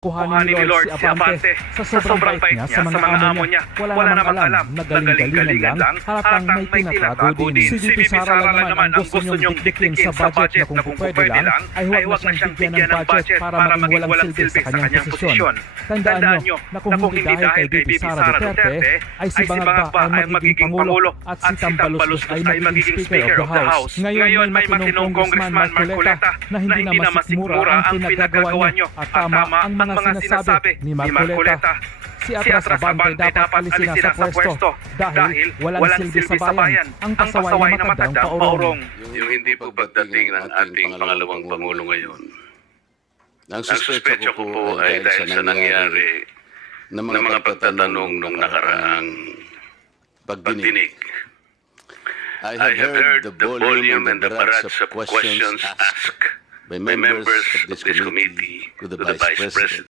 kuhanin ni Lord si Abante sa sobrang bait niya sa mga amo niya. Wala namang alam na galing-galingan lang, halatang may tinatago din. Si VP Sara lang naman ang gusto niyong diktikin sa budget na kung pwede lang, ay huwag na siyang bigyan ng budget para maging walang silbi sa kanyang posisyon. Tandaan niyo na kung hindi dahil kay VP Sara Duterte, ay si Bangag ba ay magiging Pangulo at si Tambaluslos ay magiging Speaker of the House. Ngayon may matinong Congressman Marcoleta na hindi na masikmura ang pinagagawa niyo at tama ang mga sinasabi ni Marcoleta. Si Atras Abante dapat alisin sa pwesto dahil walang silbi sa bayan ang pasaway na matandang Paurong. Yung hindi po pagdating ng ating pangalawang Pangulo ngayon. Ang suspecho ko po ay dahil sa nangyari na mga pagtatanong nung nakaraang pagdinig. I have heard the volume and the barrage of questions asked by members of this committee to the Vice President.